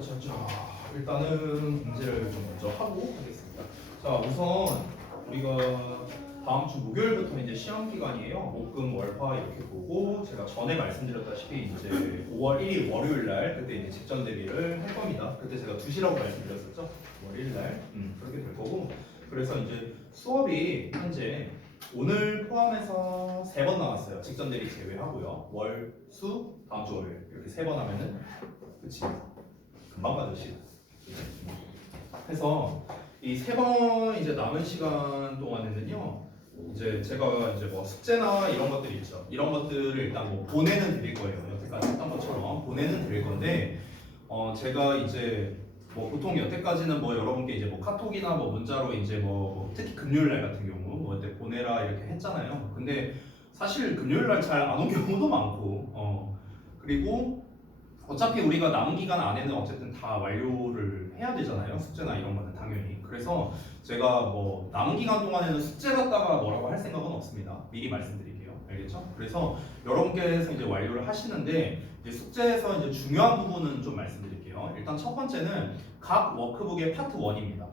자, 일단은 공지를 좀 먼저 하고 하겠습니다. 자, 우선 우리가 다음 주 목요일부터 이제 시험 기간이에요. 목금 월화 이렇게 보고 제가 전에 말씀드렸다시피 이제 5월 1일 월요일 날 그때 이제 직전 대비를 할 겁니다. 그때 제가 2시라고 말씀드렸었죠. 월요일 날 그렇게 될 거고 그래서 이제 수업이 현재 오늘 포함해서 3번 나왔어요. 직전 대비 제외하고요. 월, 수, 다음 주 월요일 이렇게 3번 하면은 끝입니다. 금방 가죠 시간. 해서 이 3번 이제 남은 시간 동안에는요. 이제 제가 이제 뭐 숙제나 이런 것들이 있죠. 이런 것들을 일단 뭐 보내는 드릴 거예요. 여태까지 했던 것처럼 보내는 드릴 건데 제가 이제 뭐 보통 여태까지는 뭐 여러분께 이제 뭐 카톡이나 뭐 문자로 이제 뭐 특히 금요일 날 같은 경우 뭐 이때 보내라 이렇게 했잖아요. 근데 사실 금요일 날 잘 안 온 경우도 많고 그리고 어차피 우리가 남은 기간 안에는 어쨌든 다 완료를 해야 되잖아요. 숙제나 이런 거는 당연히. 그래서 제가 뭐 남은 기간 동안에는 숙제 갖다가 뭐라고 할 생각은 없습니다. 미리 말씀드릴게요. 알겠죠? 그래서 여러분께서 이제 완료를 하시는데 이제 숙제에서 이제 중요한 부분은 좀 말씀드릴게요. 일단 첫 번째는 각 워크북의 파트 1입니다.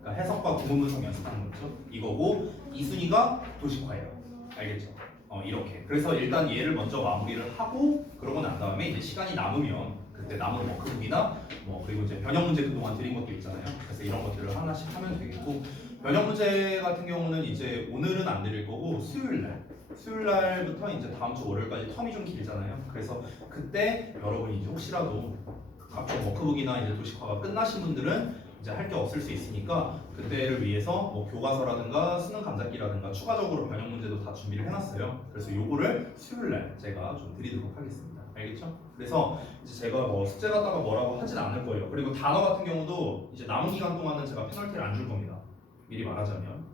그러니까 해석과 구문 분석 연습하는 거죠. 이거고 이 순위가 도식화예요. 알겠죠? 이렇게. 그래서 일단 얘를 먼저 마무리를 하고 그러고 난 다음에 이제 시간이 남으면 그때 남은 워크북이나 뭐 그리고 이제 변형 문제 그동안 드린 것도 있잖아요. 그래서 이런 것들을 하나씩 하면 되겠고 변형 문제 같은 경우는 이제 오늘은 안 드릴 거고 수요일 날부터 이제 다음 주 월요일까지 텀이 좀 길잖아요. 그래서 그때 여러분이 이제 혹시라도 각종 워크북이나 이제 도식화가 끝나신 분들은 이제 할 게 없을 수 있으니까 그때를 위해서 뭐 교과서라든가 수능 감작기라든가 추가적으로 변형 문제도 다 준비를 해놨어요. 그래서 요거를 수요일날 제가 좀 드리도록 하겠습니다. 알겠죠? 그래서 이제 제가 뭐 숙제 갖다가 뭐라고 하진 않을 거예요. 그리고 단어 같은 경우도 이제 남은 기간 동안은 제가 페널티를 안 줄 겁니다. 미리 말하자면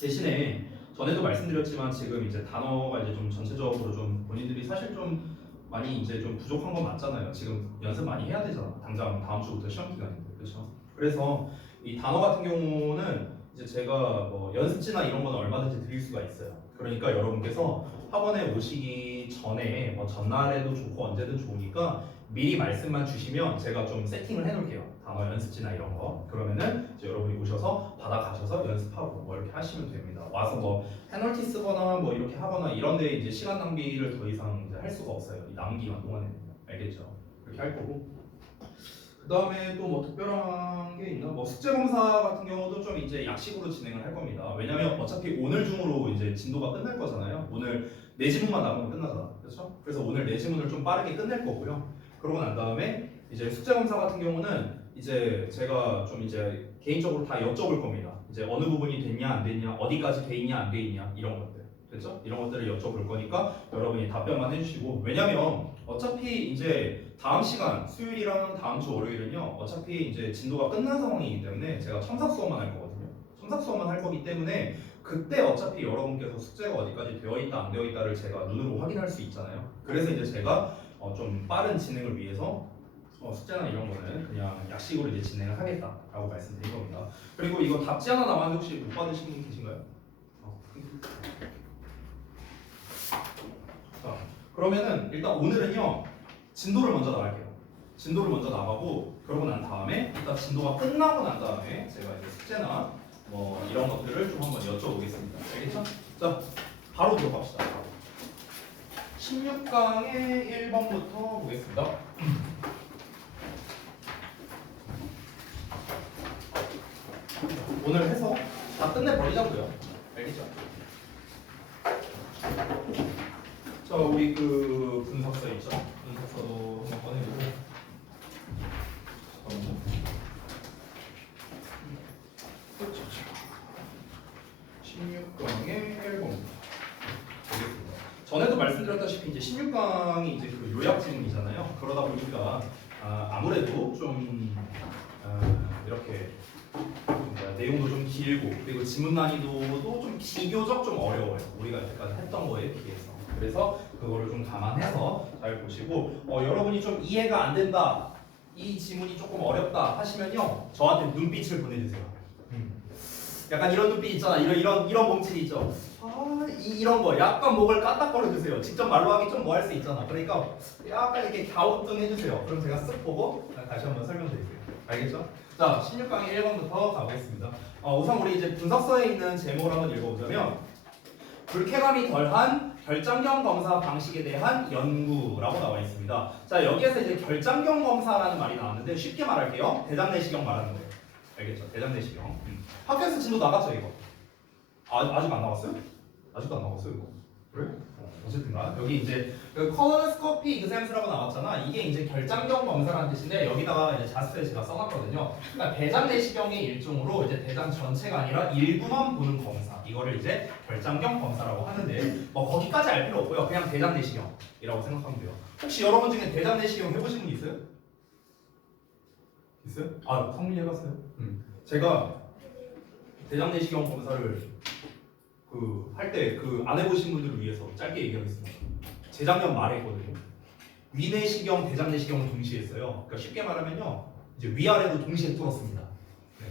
대신에 전에도 말씀드렸지만 지금 이제 단어가 이제 좀 전체적으로 좀 본인들이 사실 좀 많이 이제 좀 부족한 건 맞잖아요. 지금 연습 많이 해야 되잖아. 당장 다음 주부터 시험 기간인데, 그렇죠? 그래서 이 단어 같은 경우는 이제 제가 뭐 연습지나 이런 거는 얼마든지 드릴 수가 있어요. 그러니까 여러분께서 학원에 오시기 전에 뭐 전날에도 좋고 언제든 좋으니까 미리 말씀만 주시면 제가 좀 세팅을 해놓을게요. 단어 연습지나 이런 거. 그러면은 이제 여러분이 오셔서 받아가셔서 연습하고 뭐 이렇게 하시면 됩니다. 와서 뭐 페널티 쓰거나 뭐 이렇게 하거나 이런데 이제 시간 낭비를 더 이상 이제 할 수가 없어요. 이 남은 기간 동안에는. 알겠죠? 그렇게 할 거고. 그 다음에 또 뭐 특별한 게 있나? 뭐 숙제 검사 같은 경우도 좀 이제 약식으로 진행을 할 겁니다. 왜냐면 어차피 오늘 중으로 이제 진도가 끝날 거잖아요. 오늘 4지문만 나가면 끝나잖아. 그렇죠? 그래서 오늘 4지문을 좀 빠르게 끝낼 거고요. 그러고 난 다음에 이제 숙제 검사 같은 경우는 이제 제가 좀 이제 개인적으로 다 여쭤볼 겁니다. 이제 어느 부분이 됐냐 안 됐냐, 어디까지 돼 있냐 안 돼 있냐 이런 것들. 됐죠? 이런 것들을 여쭤볼 거니까 여러분이 답변만 해주시고 왜냐면 어차피 이제 다음 시간 수요일이랑 다음 주 월요일은요 어차피 이제 진도가 끝난 상황이기 때문에 제가 첨삭 수업만 할 거거든요. 첨삭 수업만 할 거기 때문에 그때 어차피 여러분께서 숙제가 어디까지 되어 있다 안 되어 있다를 제가 눈으로 확인할 수 있잖아요. 그래서 이제 제가 좀 빠른 진행을 위해서 숙제나 이런 거는 그냥 약식으로 이제 진행을 하겠다라고 말씀드린 겁니다. 그리고 이거 답지 하나 남았는데 혹시 못 받으신 분 계신가요? 자, 그러면은 일단 오늘은요 진도를 먼저 나갈게요. 진도를 먼저 나가고 그러고 난 다음에 일단 진도가 끝나고 난 다음에 제가 이제 숙제나 뭐 이런 것들을 좀 한번 여쭤보겠습니다. 알겠죠? 자, 바로 들어갑시다. 16강의 1번부터 보겠습니다. 오늘 해서 다 끝내버리자고요. 알겠죠? 자, 우리 그 분석서 있죠? 분석서도 한번 꺼내보고 잠깐만요. 16강의 1번입니다. 전에도 말씀드렸다시피 이제 16강이 이제 그 요약 지문이잖아요. 그러다 보니까 아무래도 좀 이렇게 내용도 좀 길고 그리고 지문 난이도도 좀 비교적 좀 어려워요. 우리가 여태까지 했던 거에 비해서. 그래서 그거를 좀 감안해서 잘 보시고 여러분이 좀 이해가 안 된다, 이 지문이 조금 어렵다 하시면요 저한테 눈빛을 보내주세요. 약간 이런 눈빛 있잖아. 이런 몸짓이 있죠. 이런 거 약간 목을 까딱거려 주세요. 직접 말로 하기 좀 뭐 할 수 있잖아. 그러니까 약간 이렇게 갸우뚱 해주세요. 그럼 제가 쓱 보고 다시 한번 설명드릴게요. 알겠죠? 자, 16강의 1번부터 가보겠습니다. 우선 우리 이제 분석서에 있는 제목을 한번 읽어보자면 불쾌감이 덜한 결장경 검사 방식에 대한 연구라고 나와 있습니다. 자, 여기에서 이제 결장경 검사라는 말이 나왔는데 쉽게 말할게요. 대장내시경 말하는 거예요. 알겠죠? 대장내시경. 학교에서 진도 나갔죠 이거? 아직 안 나왔어요? 아직도 안 나왔어요 이거? 그래? 어쨌든가 여기 이제 그 컬러스코피 exams라고 나왔잖아. 이게 이제 결장경 검사라는 뜻인데 여기다가 이제 자습에 제가 써놨거든요. 그러니까 대장 내시경의 일종으로 이제 대장 전체가 아니라 일부만 보는 검사. 이거를 이제 결장경 검사라고 하는데 뭐 거기까지 알 필요 없고요. 그냥 대장 내시경이라고 생각하면 돼요. 혹시 여러분 중에 대장 내시경 해보신 분 있어요? 있어요? 성민이 해봤어요? 제가 대장 내시경 검사를 할 때 안 해보신 분들을 위해서 짧게 얘기하겠습니다. 재작년 말에 했거든요. 위내시경, 대장내시경을 동시에 했어요. 그러니까 쉽게 말하면요, 이제 위아래로 동시에 뚫었습니다. 네.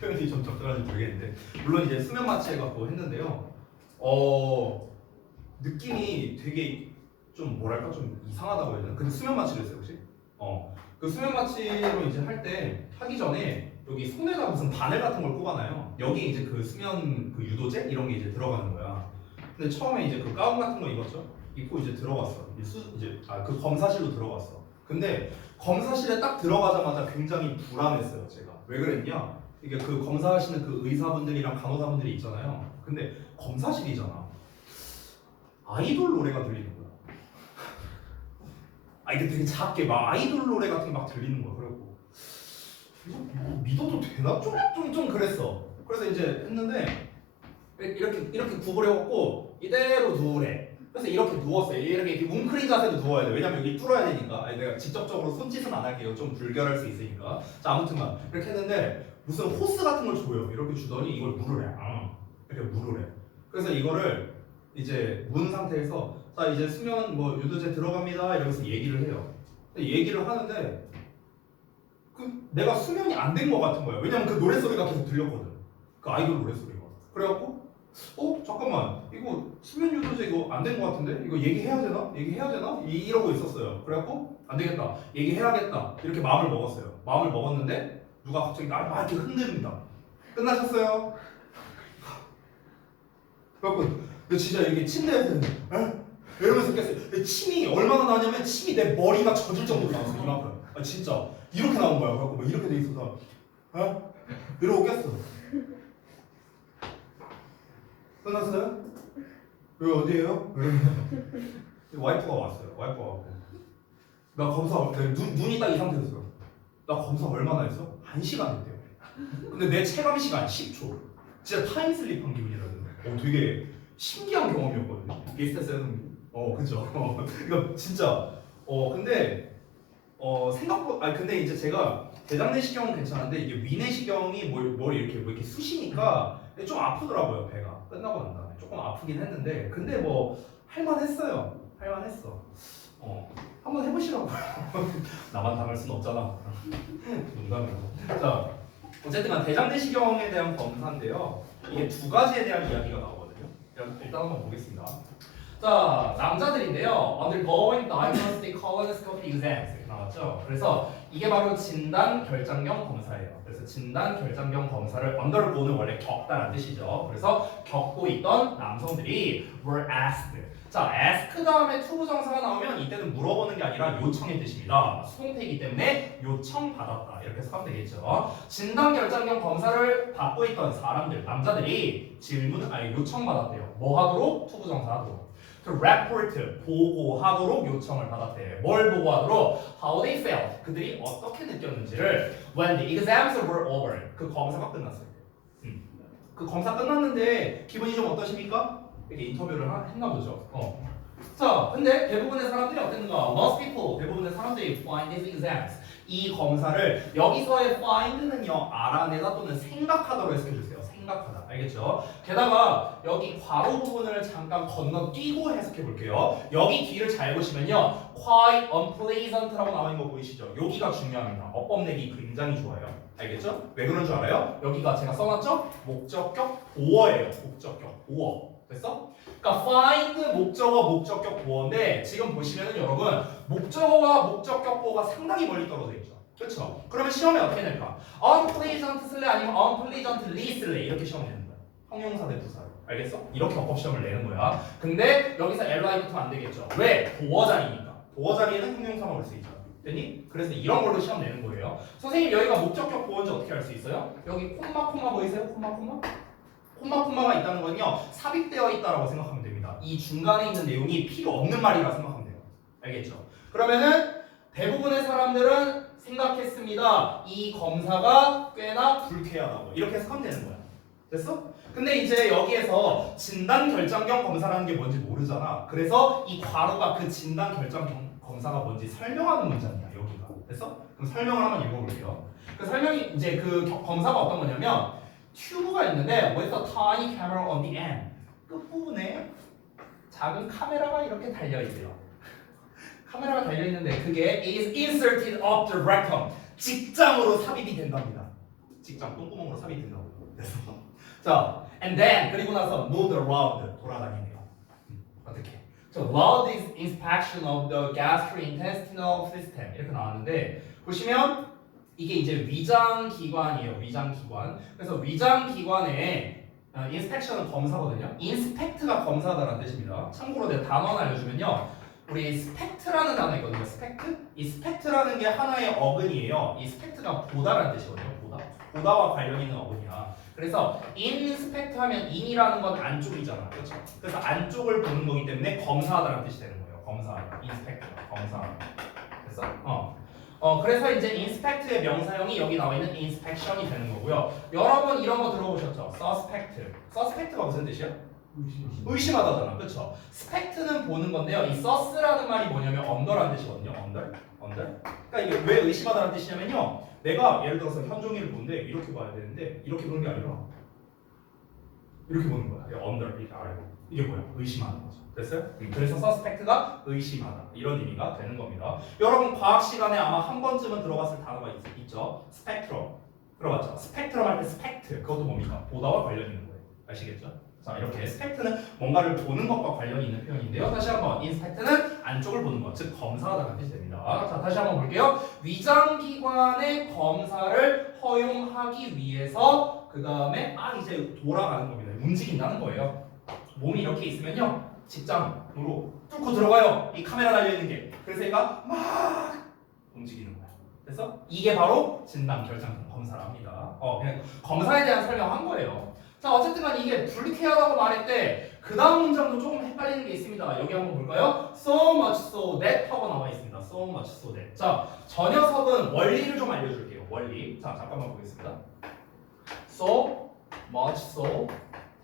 표현이 좀 적절한지 모르겠는데, 물론 이제 수면 마취 해갖고 했는데요. 느낌이 되게 좀 뭐랄까 좀 이상하다고 해야 되나? 근데 수면 마취를 했어요 혹시? 그 수면 마취로 이제 하기 전에 여기 손에다 무슨 바늘 같은 걸 꼽아놔요. 여기 이제 그 수면 그 유도제 이런 게 이제 들어가는 거야. 근데 처음에 이제 그 가운 같은 거 입었죠. 입고 이제 들어갔어. 그 검사실로 들어갔어. 근데 검사실에 딱 들어가자마자 굉장히 불안했어요 제가. 왜 그랬냐? 이게 그 검사하시는 그 의사분들이랑 간호사분들이 있잖아요. 근데 검사실이잖아. 아이돌 노래가 들리는 거야. 이게 되게 작게 막 아이돌 노래 같은 게 막 들리는 거야. 그래갖고 믿어도 되나? 좀 그랬어. 그래서 이제 했는데 이렇게 구부려갖고 이대로 누우래. 그래서 이렇게 누웠어요. 이렇게 웅크린 자세로 누워야 돼. 왜냐면 여기 뚫어야 되니까. 내가 직접적으로 손짓은 안 할게요. 좀 불결할 수 있으니까. 자, 아무튼간 이렇게 했는데 무슨 호스 같은 걸 줘요. 이렇게 주더니 이걸 물으래. 이렇게 물으래. 그래서 이거를 이제 문 상태에서 자 이제 수면 뭐 유도제 들어갑니다. 이러면서 얘기를 해요. 얘기를 하는데 내가 수면이 안 된 것 같은 거야. 왜냐면 그 노래 소리가 계속 들렸거든. 그 아이돌 노래 소리가. 그래갖고 잠깐만 이거 수면 유도제 이거 안 된 것 같은데 이거 얘기해야 되나? 이러고 있었어요. 그래갖고 안 되겠다. 얘기해야겠다. 이렇게 마음을 먹었어요. 마음을 먹었는데 누가 갑자기 나를 막 이렇게 흔듭니다. 끝나셨어요? 그래갖고 진짜 이게 침대에서 이러면서 깼어요. 침이 얼마나 나냐면 침이 내 머리가 젖을 정도로 나왔어. 이만큼. 진짜 이렇게 나온 거야. 그래갖고 막 이렇게 돼 있어서 이러고 깼어. 끝났어요? 여기 어디예요? 와이프가 왔어요. 와이프가 왔고 나 검사 눈이 딱 이 상태였어. 나 검사 얼마나 했어? 1시간 했대요. 근데 내 체감 시간 10초. 진짜 타임슬립 한 기분이라던데. 되게 신기한 경험이었거든요. 비슷했어요. 그죠. 이거 진짜 근데 생각보다 근데 이제 제가 대장내시경은 괜찮은데 이게 위내시경이 뭘 이렇게 쑤시니까 좀 아프더라고요. 배가 끝나고 난 다음에 조금 아프긴 했는데 근데 뭐 할만했어요. 할만했어. 한번 해보시라고요. 나만 당할 순 없잖아. 농담이고. 자, 어쨌든 대장내시경에 대한 검사인데요. 이게 두 가지에 대한 이야기가 나오거든요. 일단 한번 보겠습니다. 자, 남자들인데요. Undergoing diagnostic colonoscopy exams 이렇게 나왔죠. 그래서 이게 바로 진단 결장경 검사예요. 그래서 진단 결장경 검사를 undergo는 원래 겪다라는 뜻이죠. 그래서 겪고 있던 남성들이 were asked. 자, ask 다음에 to 부정사가 나오면 이때는 물어보는 게 아니라 요청의 뜻입니다. 수동태이기 때문에 요청받았다. 이렇게 해서 하면 되겠죠. 진단 결장경 검사를 받고 있던 사람들, 남자들이 요청받았대요. 뭐 하도록? to 부정사 하도록. to report, 보고하도록 요청을 받았대. 뭘 보고하도록? How they felt. 그들이 어떻게 느꼈는지를 when the exams were over. 그 검사가 끝났을 때. 그 검사 끝났는데 기분이 좀 어떠십니까? 이렇게 인터뷰를 했나 보죠. 자, 근데 대부분의 사람들이 어땠는가? Most people, 대부분의 사람들이 find these exams. 이 검사를 여기서의 find는요 알아내다 또는 생각하다로 해석해주세요. 생각하다. 알겠죠? 게다가 여기 괄호 부분을 잠깐 건너뛰고 해석해 볼게요. 여기 뒤를 잘 보시면요. quite unpleasant라고 나와 있는 거 보이시죠? 여기가 중요합니다. 어법내기 굉장히 좋아요. 알겠죠? 왜 그런 줄 알아요? 여기가 제가 써놨죠? 목적격 보어예요. 목적격 보어. 됐어? 그러니까 find 목적어 목적격 보어인데 지금 보시면은 여러분 목적어와 목적격 보어가 상당히 멀리 떨어져 있죠. 그렇죠? 그러면 시험에 어떻게 낼까? unpleasant 쓸래 아니면 unpleasantly 쓸래 이렇게 시험 내는 거야. 형용사 대 부사로. 알겠어? 이렇게 어법 시험을 내는 거야. 근데 여기서 li 붙으면 안 되겠죠. 왜? 보어 자리니까. 보어 자리에는 형용사만 올 수 있죠. 됐니? 그래서 이런 걸로 시험 내는 거예요. 선생님 여기가 목적격 보어인지 어떻게 알 수 있어요? 여기 콤마 보이세요? 콤마가 있다는 건요 삽입되어 있다라고 생각하면 됩니다. 이 중간에 있는 내용이 필요 없는 말이라 생각하면 돼요. 알겠죠? 그러면은 대부분의 사람들은 생각했습니다. 이 검사가 꽤나 불쾌하다고 이렇게 해석하면 되는 거야. 됐어? 근데 이제 여기에서 진단 결정형 검사라는 게 뭔지 모르잖아. 그래서 이 괄호가 그 진단 결정 검사가 뭔지 설명하는 문장이야 여기가. 됐어? 그럼 설명을 한번 읽어볼게요. 그 설명이 이제 그 검사가 어떤 거냐면 튜브가 있는데 with a tiny camera on the end 끝부분에 작은 카메라가 이렇게 달려있대요. 카메라가 달려있는데 그게 is inserted up the rectum 직장으로 삽입이 된답니다. 직장 똥구멍으로 삽입이 된다고. 그래서 자 and then 그리고 나서 move around 돌아다니네요. 어떻게? So loud is inspection of the gastrointestinal system 이렇게 나왔는데 보시면 이게 이제 위장기관이에요. 위장기관. 그래서 위장기관에 인스펙션은 검사거든요. 인스펙트가 검사다라는 뜻입니다. 참고로 내가 단어 하나 알려주면요. 우리 스펙트라는 단어 있거든요. 스펙트? 이 스펙트라는 게 하나의 어근이에요. 이 스펙트가 보다라는 뜻이거든요. 보다와 관련 있는 어근이야. 그래서 인스펙트 하면 인이라는 건 안쪽이잖아. 그렇죠? 그래서 안쪽을 보는 거기 때문에 검사하다라는 뜻이 되는 거예요. 검사하다. 인스펙트가 검사하다. 됐어? 그래서 이제 inspect의 명사형이 여기 나와 있는 inspection이 되는 거고요. 여러분 이런 거 들어보셨죠? suspect. suspect가 무슨 뜻이야? 의심하다잖아. 그렇죠? spect는 보는 건데요. 이 sus라는 말이 뭐냐면 under라는 뜻이거든요. under. 그러니까 이게 왜 의심하다는 뜻이냐면요. 내가 예를 들어서 현종이를 보는데 이렇게 봐야 되는데 이렇게 보는 게 아니라 이렇게 보는 거야. under 이렇게 아래로. 이게 뭐야? 의심하는 거죠. 됐어요? 그래서 suspect가 의심하다 이런 의미가 되는 겁니다. 여러분 과학 시간에 아마 한 번쯤은 들어봤을 단어가 있죠. 스펙트럼 들어봤죠? 스펙트럼 할 때 스펙트 그것도 뭡니까? 보다와 관련 있는 거예요. 아시겠죠? 자 이렇게 스펙트는 뭔가를 보는 것과 관련이 있는 표현인데요. 다시 한번 인스펙트는 안쪽을 보는 것, 즉 검사하다는 뜻이 됩니다. 자 다시 한번 볼게요. 위장기관의 검사를 허용하기 위해서 그 다음에 이제 돌아가는 겁니다. 움직인다는 거예요. 몸이 이렇게 있으면요. 직장으로 뚫고 들어가요. 이 카메라 달려있는 게. 그래서 얘가 막 움직이는 거야. 그래서 이게 바로 진단 결정 검사라 합니다. 그냥 검사에 대한 설명한 거예요. 자 어쨌든 간에 이게 불쾌하다고 말했대. 그 다음 문장도 조금 헷갈리는 게 있습니다. 여기 한번 볼까요? So much so that 하고 나와 있습니다. So much so that. 자, 저 녀석은 원리를 좀 알려줄게요. 원리. 자, 잠깐만 보겠습니다. So much so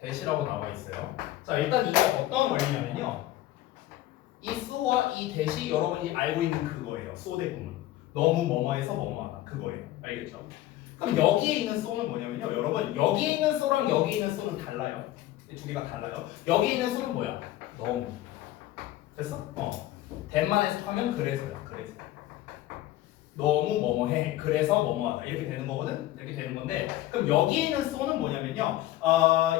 that이라고 나와 있어요. 자, 일단 이게 어떤 원리냐면요. 이 so와 이 that이 여러분이 알고 있는 그거예요. so that 구문. 너무 뭐뭐해서 뭐뭐하다. 그거예요. 알겠죠? 그럼 여기에 있는 so는 뭐냐면요. 여러분 여기에 있는 so랑 여기에 있는 so는 달라요. 이 두 개가 달라요. 여기에 있는 so는 뭐야? 너무. 됐어? that만 해석하면 그래서야. 그래서. 너무 뭐뭐해. 그래서 뭐뭐하다. 이렇게 되는 거거든. 이렇게 되는 건데 그럼 여기에 있는 so는 뭐냐면요.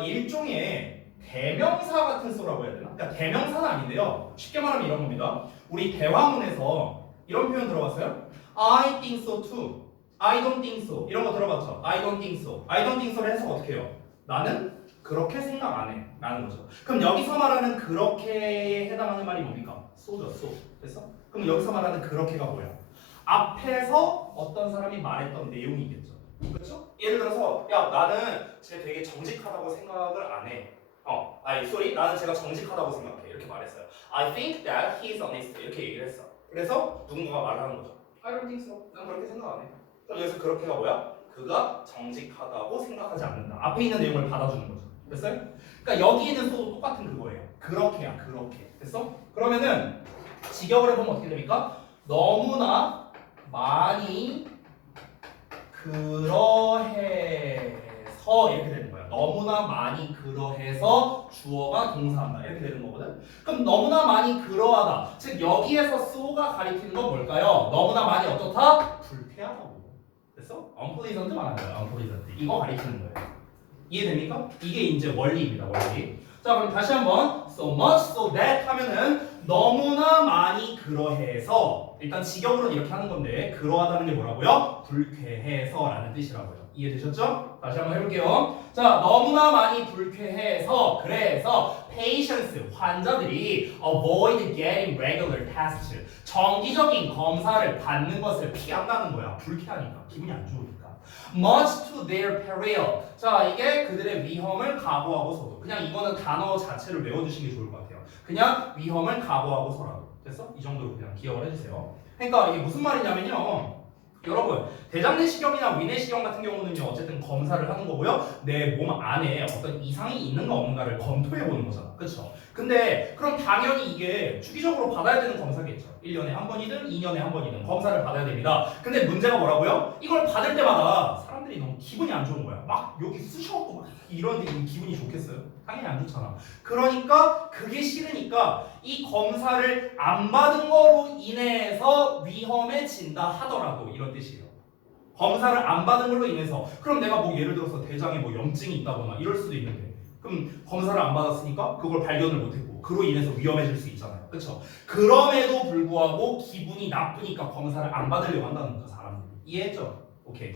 일종의 대명사 같은 so라고 해야 되나? 그러니까 대명사는 아닌데요. 쉽게 말하면 이런 겁니다. 우리 대화문에서 이런 표현 들어봤어요? I think so too. I don't think so. 이런 거 들어봤죠? I don't think so. I don't think so를 해석 어떻게 해요? 나는 그렇게 생각 안 해. 라는 거죠. 그럼 여기서 말하는 그렇게에 해당하는 말이 뭡니까? so죠, so. 됐어? 그럼 여기서 말하는 그렇게가 뭐야? 앞에서 어떤 사람이 말했던 내용이겠죠. 그렇죠? 예를 들어서 야 나는 쟤 되게 정직하다고 생각을 안 해. 나는 제가 정직하다고 생각해. 이렇게 말했어요. I think that he is honest. 이렇게 얘기를 했어. 그래서 누군가가 말하는 거죠. I don't think so. 난 그렇게 생각 안 해. 그럼 여기서 그렇게가 뭐야? 그가 정직하다고 생각하지 않는다. 앞에 있는 내용을 받아주는 거죠. 됐어요? 그러니까 여기 있는 소도 똑같은 그거예요. 그렇게야, 그렇게. 됐어? 그러면은 직역을 해보면 어떻게 됩니까? 너무나 많이 그러해서 이렇게 되는 거예요. 너무나 많이 그러해서 주어가 동사한다. 이렇게 되는 거거든. 그럼 너무나 많이 그러하다. 즉 여기에서 so가 가리키는 건 뭘까요? 너무나 많이 어떻다? 불쾌하다고. 됐어? unpleasant 말하는 거예요. unpleasant. 이거 가리키는 거예요. 이해됩니까? 이게 이제 원리입니다. 원리. 자, 그럼 다시 한번 so much so that 하면은 너무나 많이 그러해서 일단 직역으로는 이렇게 하는 건데 그러하다는 게 뭐라고요? 불쾌해서라는 뜻이라고요. 이해되셨죠? 다시 한번 해볼게요. 자, 너무나 많이 불쾌해서 그래서 patients 환자들이 avoid getting regular tests 정기적인 검사를 받는 것을 피한다는 거야. 불쾌하니까 기분이 안 좋으니까. Much to their peril. 자, 이게 그들의 위험을 각오하고서도 그냥 이거는 단어 자체를 외워두시는 게 좋을 것 같아요. 그냥 위험을 각오하고서라도 됐어? 이 정도로 그냥 기억을 해주세요. 그러니까 이게 무슨 말이냐면요. 여러분 대장내시경이나 위내시경 같은 경우는요 어쨌든 검사를 하는 거고요 내 몸 안에 어떤 이상이 있는가 없는가를 검토해 보는 거잖아 그쵸? 근데 그럼 당연히 이게 주기적으로 받아야 되는 검사겠죠 1년에 한 번이든 2년에 한 번이든 검사를 받아야 됩니다 근데 문제가 뭐라고요? 이걸 받을 때마다 사람들이 너무 기분이 안 좋은 거야 막 여기 쑤셔갖고 막 이런데 기분이 좋겠어요? 당연히 안 좋잖아 그러니까 그게 싫으니까 이 검사를 안 받은 거로 인해서 위험해진다 하더라도 이런 뜻이에요. 검사를 안 받은 걸로 인해서 그럼 내가 뭐 예를 들어서 대장에 뭐 염증이 있다거나 이럴 수도 있는데 그럼 검사를 안 받았으니까 그걸 발견을 못했고 그로 인해서 위험해질 수 있잖아요. 그렇죠? 그럼에도 불구하고 기분이 나쁘니까 검사를 안 받으려고 한다는 거죠. 사람들이. 이해했죠? 오케이.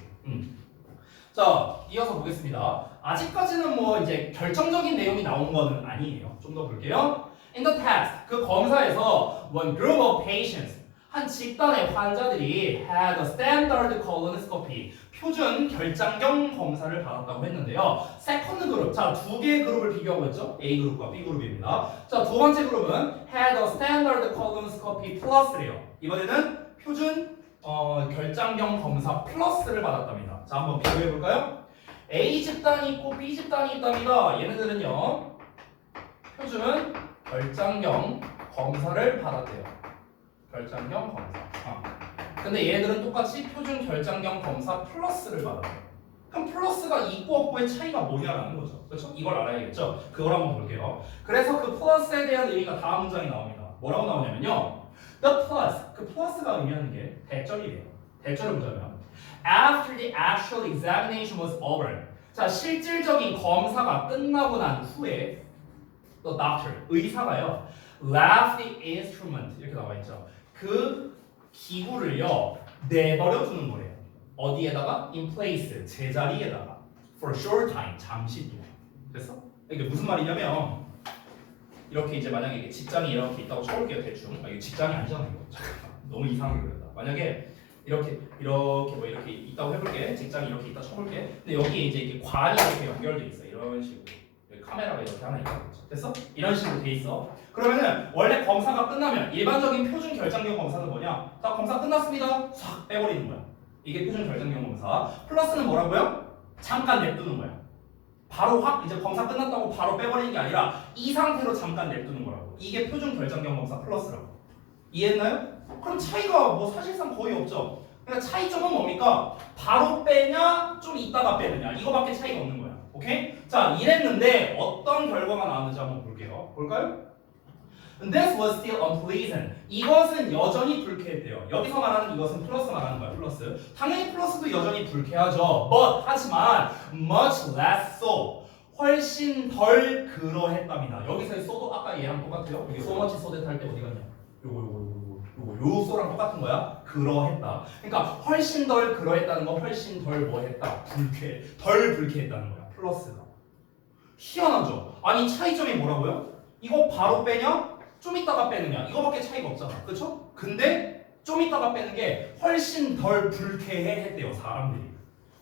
자, 이어서 보겠습니다. 아직까지는 뭐 이제 결정적인 내용이 나온 거는 아니에요. 좀 더 볼게요. In the test, 그 검사에서 one group of patients, 한 집단의 환자들이 had a standard colonoscopy, 표준 결장경 검사를 받았다고 했는데요. second group, 자, 두 개의 그룹을 비교하고 있죠. A 그룹과 B 그룹입니다. 자, 두 번째 그룹은 had a standard colonoscopy plus래요. 이번에는 표준 결장경 검사 플러스를 받았답니다. 자, 한번 비교해 볼까요? A 집단이 있고 B 집단이 있답니다. 얘네들은요, 표준 결장경 검사를 받았대요. 결장경 검사. 근데 얘네들은 똑같이 표준 결장경 검사 플러스를 받아요. 그럼 플러스가 있고 없고의 차이가 뭐냐라는 거죠. 그렇죠? 이걸 알아야겠죠? 그걸 한번 볼게요. 그래서 그 플러스에 대한 의미가 다음 문장에 나옵니다. 뭐라고 나오냐면요. The plus, 그 플러스가 의미하는 게 대절이래요. 대절을 보자면 After the actual examination was over. 자, 실질적인 검사가 끝나고 난 후에 the doctor, 의사가요. left the instrument 이렇게 나와 있죠. 그 기구를요 내버려 두는 거래요. 어디에다가? in place, 제자리에다가 for a short time, 잠시 동안. 됐어? 이게 무슨 말이냐면 이렇게 이제 만약에 이게 직장이 이렇게 있다고 쳐볼게요 대충. 이게 직장이 아니잖아요. 잠깐만. 너무 이상하게 그렸다. 만약에 이렇게 뭐 이렇게 있다고 해볼게. 직장이 이렇게 있다 쳐볼게. 근데 여기에 이제 이렇게 관이 이렇게 연결돼 있어. 이런 식으로 여기 카메라가 이렇게 하나 있다. 됐어? 이런 식으로 돼 있어. 그러면은 원래 검사가 끝나면 일반적인 표준 결장경 검사는 뭐냐? 자, 검사 끝났습니다. 싹 빼버리는 거야. 이게 표준 결장경 검사. 플러스는 뭐라고요? 잠깐 냅두는 거야. 바로 확 이제 검사 끝났다고 바로 빼버리는 게 아니라 이 상태로 잠깐 냅두는 거라고. 이게 표준 결장경 검사 플러스라고. 이해했나요? 그럼 차이가 뭐 사실상 거의 없죠. 그러니까 차이점은 뭡니까? 바로 빼냐, 좀 이따가 빼느냐. 이거밖에 차이가 없는 거야. 오케이? 자, 이랬는데 어떤 결과가 나왔는지 한번 볼게요. 볼까요? This was still unpleasant. 이것은 여전히 불쾌했대요. 여기서 말하는 이것은 플러스 말하는 거야. 플러스. 당연히 플러스도 여전히 불쾌하죠. But 하지만 much less so. 훨씬 덜 그러했답니다. 여기서의 so도 아까 얘랑 똑같아요. 여기 so much so that 할 때 어디 갔냐? 요 소랑 똑같은 거야. 그러했다. 그러니까 훨씬 덜 그러했다는 거, 훨씬 덜 뭐했다. 덜 불쾌했다는 거야. 플러스가. 희한하죠. 아니 차이점이 뭐라고요? 이거 바로 빼냐? 좀 이따가 빼느냐 이거밖에 차이가 없잖아 그렇죠? 근데 좀 이따가 빼는 게 훨씬 덜 불쾌해 했대요 사람들이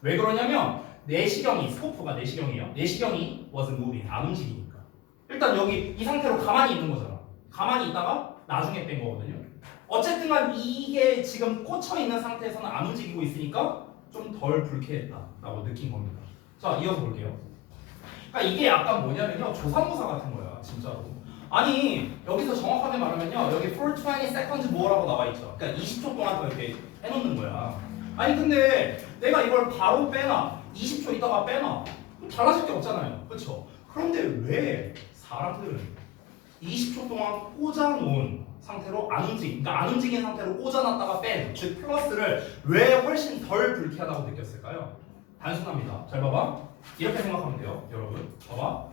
왜 그러냐면 내시경이 스코프가 내시경이에요 내시경이 wasn't moving 안 움직이니까 일단 여기 이 상태로 가만히 있는 거잖아 가만히 있다가 나중에 뺀 거거든요 어쨌든 간 이게 지금 꽂혀 있는 상태에서는 안 움직이고 있으니까 좀 덜 불쾌했다 라고 느낀 겁니다 자 이어서 볼게요 그러니까 이게 약간 뭐냐면요 조산모사 같은 거야 진짜로 아니 여기서 정확하게 말하면요 여기 for 20 seconds more라고 나와 있죠 그러니까 20초 동안 또 이렇게 해놓는 거야 아니 근데 내가 이걸 바로 빼놔 20초 있다가 빼놔 그럼 달라질 게 없잖아요 그렇죠? 그런데 왜 사람들은 20초 동안 꽂아놓은 상태로 안 움직인 그러니까 안 움직인 상태로 꽂아놨다가 뺀 즉 플러스를 왜 훨씬 덜 불쾌하다고 느꼈을까요? 단순합니다 잘 봐봐 이렇게 생각하면 돼요 여러분 봐봐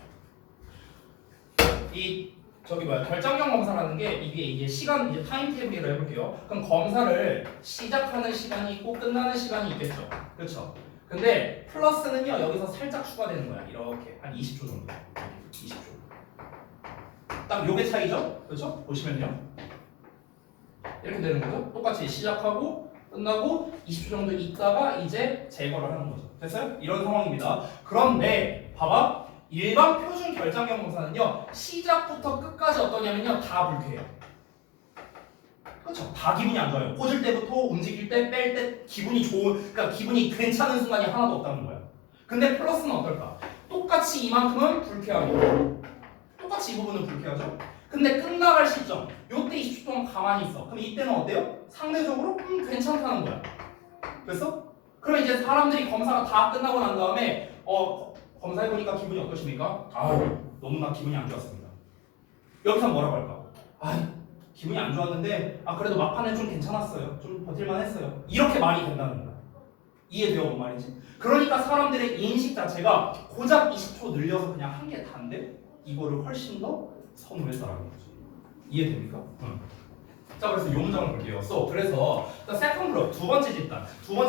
이 저기 뭐야 결장형 검사라는 게 이게 시간 이제 타임 테이블로 해볼게요. 그럼 검사를 시작하는 시간이 있고 끝나는 시간이 있겠죠. 그렇죠. 근데 플러스는요 여기서 살짝 추가되는 거야. 이렇게 한 20초 정도. 20초. 딱 요게 차이죠. 그렇죠? 보시면요. 이렇게 되는 거죠. 똑같이 시작하고 끝나고 20초 정도 있다가 이제 제거를 하는 거죠. 됐어요? 이런 상황입니다. 그런데 봐봐. 일반 표준 결장형 검사는요 시작부터 끝까지 어떠냐면요 다 불쾌해요. 그렇죠? 다 기분이 안 좋아요. 꽂을 때부터 움직일 때 뺄 때 기분이 그러니까 기분이 괜찮은 순간이 하나도 없다는 거예요. 근데 플러스는 어떨까? 똑같이 이만큼은 불쾌하고 똑같이 이 부분은 불쾌하죠. 근데 끝나갈 시점 요때 20초 동안 가만히 있어. 그럼 이때는 어때요? 상대적으로 괜찮다는 거야. 됐어? 그럼 이제 사람들이 검사가 다 끝나고 난 다음에 검사해보니까 기분이 어떠십니까? 아유 너무나 기분이 안 좋았습니다. 여기서 뭐라고 할까? 기분이 안 좋았는데 그래도 막판에 좀 괜찮았어요. 좀 버틸만 했어요. 이렇게 말이 된다는 거야. 이해돼요? 뭔 말인지? 그러니까 사람들의 인식 자체가 고작 20초 늘려서 그냥 한 게 단데 이거를 훨씬 더 선호했다라는 거죠. 이해됩니까? 자 그래서 이 문장을 볼게요. 그래서 second group 두 번째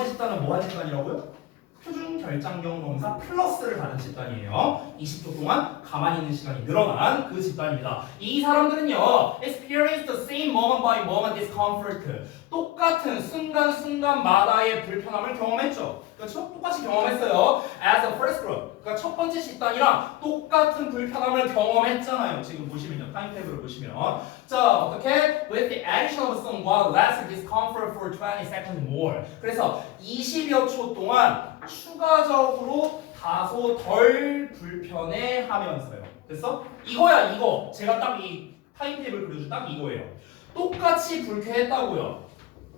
집단은 뭐 한 집단이라고요? 표준 결장형 검사 플러스를 받은 집단이에요. 20초 동안 가만히 있는 시간이 늘어난 그 집단입니다. 이 사람들은요, experience the same moment by moment discomfort. 똑같은 순간순간마다의 불편함을 경험했죠. 그렇죠? 똑같이 경험했어요. As a first group. 그러니까 첫 번째 집단이랑 똑같은 불편함을 경험했잖아요. 지금 보시면요. 타임테이블을 보시면. 자, 어떻게? With the addition of somewhat less discomfort for 20 seconds more. 그래서 20여 초 동안 추가적으로 다소 덜 불편해 하면서요. 됐어? 이거야, 이거. 제가 딱 이 타임테이블 그려준 딱 이거예요. 똑같이 불쾌했다고요.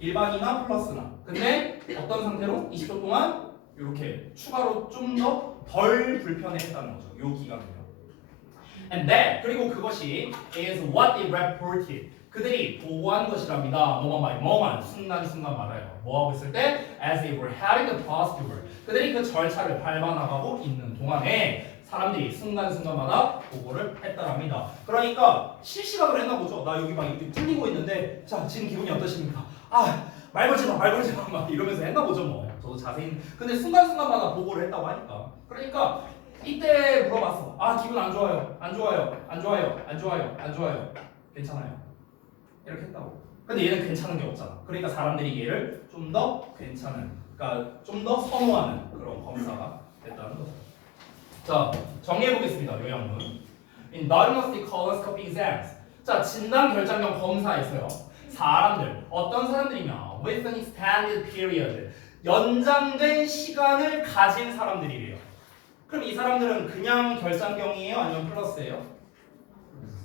일반이나 플러스나. 근데 어떤 상태로? 20초 동안 이렇게 추가로 좀 더 덜 불편했다는 거죠. 요 기간은요. And that 그리고 그것이 is what they reported. 그들이 보고한 것이랍니다. moment by moment 순간순간마다요. 뭐 하고 있을 때? As they were having the procedure. 그들이 그 절차를 밟아나가고 있는 동안에 사람들이 순간순간마다 보고를 했다랍니다. 그러니까 실시각으로 했나 보죠. 나 여기 막 이렇게 뚫리고 있는데 자 지금 기분이 어떠십니까? 말 걸지 마 막 이러면서 했나 보죠 뭐. 저도 자세히. 근데 순간순간마다 보고를 했다고 하니까. 그러니까 이때 물어봤어. 기분 안 좋아요. 안 좋아요. 괜찮아요. 이렇게 했다고. 근데 얘는 괜찮은 게 없잖아. 그러니까 사람들이 얘를 좀 더 괜찮은, 그러니까 좀 더 선호하는 그런 검사가 됐다는 거죠. 자, 정리해 보겠습니다. 요약문. In diagnostic colonoscopy exams. 자, 진단 결장형 검사에서요. 사람들, 어떤 사람들이냐? With an extended period. 연장된 시간을 가진 사람들이래요. 그럼 이 사람들은 그냥 결장경이에요? 아니면 플러스예요?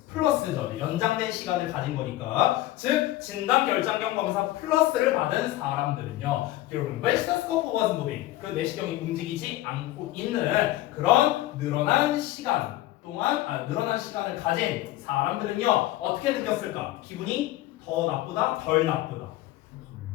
플러스죠. 연장된 시간을 가진 거니까. 즉 진단 결장경 검사 플러스를 받은 사람들은요. 여러분, when the scope was moving, 그 내시경이 움직이지 않고 있는 그런 늘어난 시간 동안 늘어난 시간을 가진 사람들은요. 어떻게 느꼈을까? 기분이 더 나쁘다, 덜 나쁘다.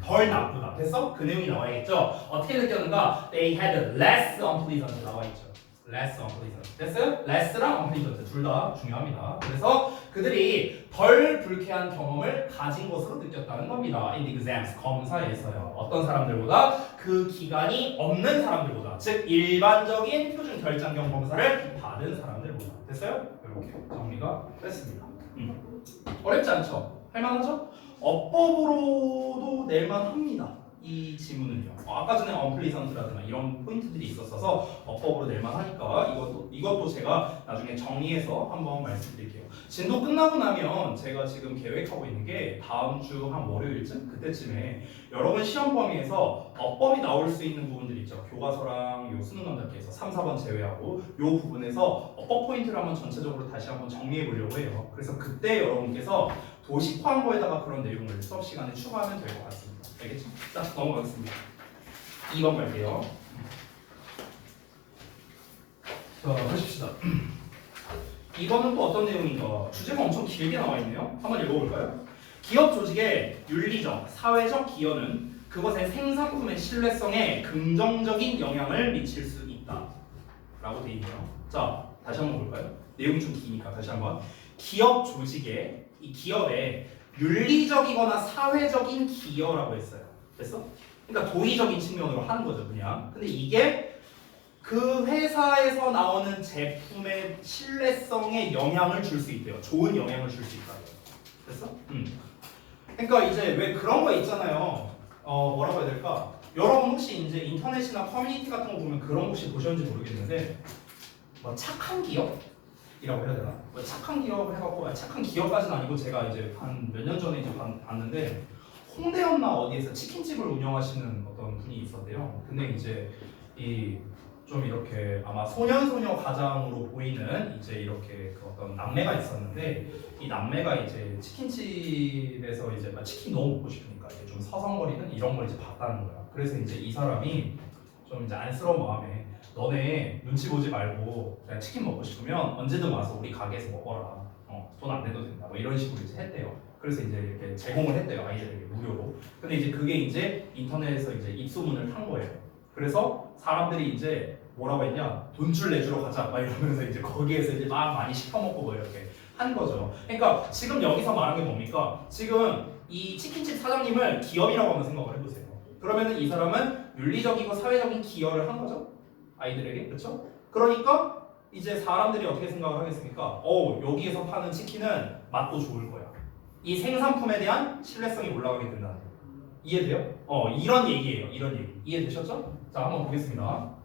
덜 나쁘다. 됐어? 그 내용이 나와야겠죠. 어떻게 느꼈는가? They had less unpleasant 나와 있죠. less unpleasant. 됐어요? less랑 unpleasant 둘 다 중요합니다. 그래서 그들이 덜 불쾌한 경험을 가진 것으로 느꼈다는 겁니다. in the exams 검사에서요. 어떤 사람들보다 그 기간이 없는 사람들보다 즉 일반적인 표준 결장경 검사를 받은 사람들보다. 됐어요? 이렇게 정리가 됐습니다. 어렵지 않죠? 할만하죠? 어법으로도 낼만합니다. 이 지문은요. 아까 전에 언플리선트라든가 이런 포인트들이 있었어서 어법으로 낼만하니까 이것도 제가 나중에 정리해서 한번 말씀드릴게요. 진도 끝나고 나면 제가 지금 계획하고 있는 게 다음 주 한 월요일쯤 그때쯤에 여러분 시험 범위에서 어법이 나올 수 있는 부분들 있죠. 교과서랑 요 수능 감독기에서 3, 4번 제외하고 요 부분에서 어법 포인트를 한번 전체적으로 다시 한번 정리해 보려고 해요. 그래서 그때 여러분께서 도식화한 거에다가 그런 내용을 수업 시간에 추가하면 될 것 같습니다. 알겠죠? 자, 넘어가겠습니다. 2번 갈게요. 자, 하십시다. 2번은 또 어떤 내용인가? 주제가 엄청 길게 나와 있네요. 한번 읽어볼까요? 기업 조직의 윤리적, 사회적 기여는 그것의 생산품의 신뢰성에 긍정적인 영향을 미칠 수 있다. 라고 되어 있네요. 자, 다시 한번 볼까요? 내용이 좀 기니까 다시 한번. 기업 조직에 이 기업에 윤리적이거나 사회적인 기여라고 했어요. 됐어? 그러니까 도의적인 측면으로 하는 거죠, 그냥. 근데 이게 그 회사에서 나오는 제품의 신뢰성에 영향을 줄 수 있대요. 좋은 영향을 줄 수 있다고요. 됐어? 그러니까 이제 왜 그런 거 있잖아요. 뭐라고 해야 될까? 여러분 혹시 이제 인터넷이나 커뮤니티 같은 거 보면 그런 거 혹시 보셨는지 모르겠는데 뭐 착한 기업이라고 해야 되나? 뭐 착한 기업을 해갖고 착한 기업까지는 아니고 제가 이제 한 몇 년 전에 이제 봤는데 홍대였나 어디에서 치킨집을 운영하시는 어떤 분이 있었대요. 근데 이제 이 좀 이렇게 아마 소년소녀 가장으로 보이는 이제 이렇게 그 어떤 남매가 있었는데 이 남매가 이제 치킨집에서 이제 막 치킨 너무 먹고 싶으니까 이제 좀 서성거리는 이런 걸 이제 봤다는 거야. 그래서 이제 이 사람이 좀 이제 안쓰러운 마음에 너네 눈치 보지 말고 그냥 치킨 먹고 싶으면 언제든 와서 우리 가게에서 먹어라. 돈 안 내도 된다. 뭐 이런 식으로 이제 했대요. 그래서 이제 이렇게 제공을 했대요, 아이들에게 무료로. 근데 이제 그게 이제 인터넷에서 이제 입소문을 탄 거예요. 그래서 사람들이 이제 뭐라고 했냐, 돈줄 내주러 가자 막 이러면서 이제 거기에서 이제 막 많이 시켜먹고 뭐 이렇게 한 거죠. 그러니까 지금 여기서 말한 게 뭡니까? 지금 이 치킨집 사장님을 기업이라고 한번 생각을 해보세요. 그러면은 이 사람은 윤리적이고 사회적인 기여를 한 거죠, 아이들에게. 그렇죠? 그러니까 이제 사람들이 어떻게 생각을 하겠습니까? 여기에서 파는 치킨은 맛도 좋을 거야. 이 생산품에 대한 신뢰성이 올라가게 된다는 거. 이해돼요? 이런 얘기예요. 이런 얘기. 이해되셨죠? 자, 한번 보겠습니다.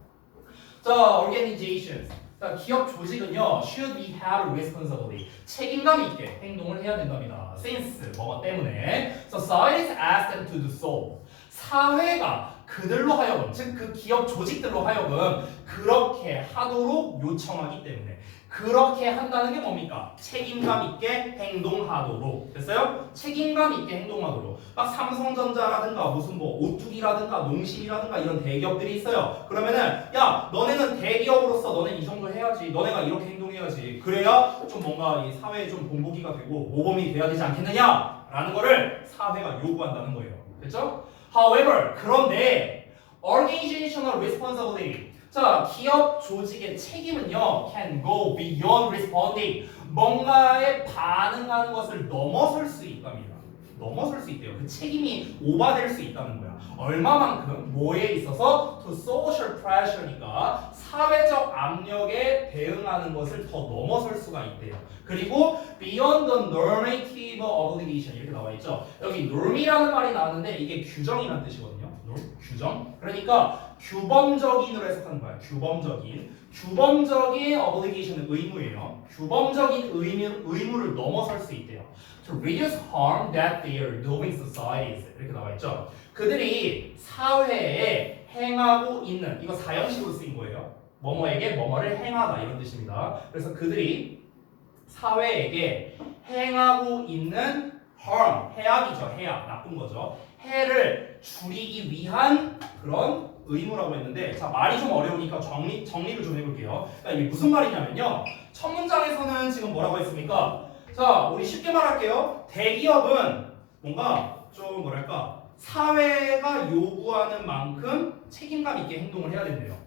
자, organizations. 자, 기업 조직은요, should be held responsibly. 책임감 있게 행동을 해야 된답니다. since 뭐가 때문에 societies ask them to do so. 사회가 그들로 하여금, 즉 그 기업 조직들로 하여금 그렇게 하도록 요청하기 때문에 그렇게 한다는 게 뭡니까? 책임감 있게 행동하도록. 됐어요? 책임감 있게 행동하도록. 막 삼성전자라든가 무슨 뭐 오뚜기라든가 농심이라든가 이런 대기업들이 있어요. 그러면은 야, 너네는 대기업으로서 너네 이 정도 해야지. 너네가 이렇게 행동해야지. 그래야 좀 뭔가 이 사회에 좀 본보기가 되고 모범이 돼야 되지 않겠느냐? 라는 거를 사회가 요구한다는 거예요. 됐죠? However, 그런데 organizational responsibility. 자, 기업 조직의 책임은요, can go beyond responding. 뭔가에 반응하는 것을 넘어설 수 있답니다. 넘어설 수 있대요. 그 책임이 오버될 수 있다는 거야. 얼마만큼? 뭐에 있어서? To social pressure니까 사회적 압력에 대응하는 것을 더 넘어설 수가 있대요. 그리고 beyond the normative obligation 이렇게 나와 있죠. 여기 norm이라는 말이 나왔는데 이게 규정이라는 뜻이거든요. 규정. 그러니까 규범적인으로 해석하는 거야. 규범적인 obligation은 의무예요. 규범적인 의무를 넘어설 수 있대요. To reduce harm that they are doing societies 이렇게 나와 있죠. 그들이 사회에 행하고 있는, 이거 사형식으로 쓰인 거예요. 뭐뭐에게 뭐뭐를 행하다 이런 뜻입니다. 그래서 그들이 사회에게 행하고 있는 harm, 해악이죠. 해악, 나쁜 거죠. 해를 줄이기 위한 그런 의무라고 했는데, 자, 말이 좀 어려우니까 정리를 좀 해볼게요. 그러니까 이게 무슨 말이냐면요, 첫 문장에서는 지금 뭐라고 했습니까? 자, 우리 쉽게 말할게요. 대기업은 뭔가 좀 뭐랄까, 사회가 요구하는 만큼 책임감 있게 행동을 해야 된대요.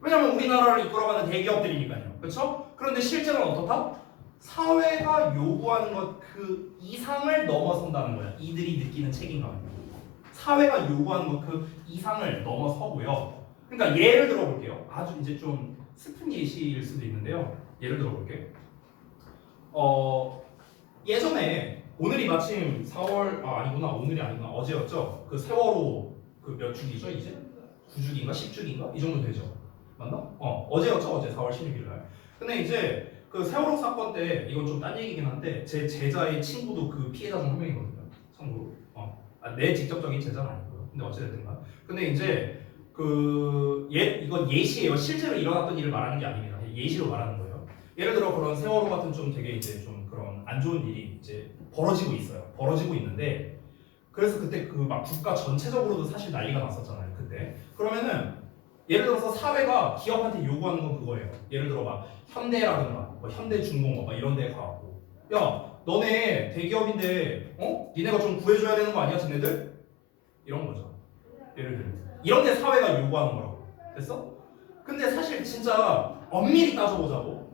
왜냐면 우리나라를 이끌어가는 대기업들이니까요. 그렇죠? 그런데 실제로는 어떻다? 사회가 요구하는 것 그 이상을 넘어선다는 거야. 이들이 느끼는 책임감은. 사회가 요구하는 것 그 이상을 넘어서고요. 그러니까 예를 들어볼게요. 아주 이제 좀 슬픈 예시일 수도 있는데요. 예를 들어볼게요. 예전에 오늘이 마침 4월 아니구나, 오늘이 아니구나, 어제였죠. 그 세월호 그 몇 주기죠 이제? 9주기인가 10주기인가 이 정도 되죠. 맞나? 어제였죠. 어제 4월 16일 날. 근데 이제 그 세월호 사건 때, 이건 좀 딴 얘기긴 한데 제 제자의 친구도 그 피해자 중 한 명이거든요. 참고로. 내 직접적인 제자는 아니고요. 근데 어찌됐든가. 근데 이제 이건 예시예요. 실제로 일어났던 일을 말하는 게 아닙니다. 예시로 말하는 거예요. 예를 들어 그런 세월호 같은 좀 되게 이제 좀 그런 안 좋은 일이 이제 벌어지고 있어요. 벌어지고 있는데, 그래서 그때 그 막 국가 전체적으로도 사실 난리가 났었잖아요. 그때. 그러면은 예를 들어서 사회가 기업한테 요구하는 건 그거예요. 예를 들어 막 현대라든가 뭐 현대중공업 막 이런 데 가고, 야, 너네 대기업인데 니네가 좀 구해줘야 되는 거 아니야, 쟤네들? 이런 거죠. 예를 들면 이런 게 사회가 요구하는 거라고. 됐어? 근데 사실 진짜 엄밀히 따져보자고,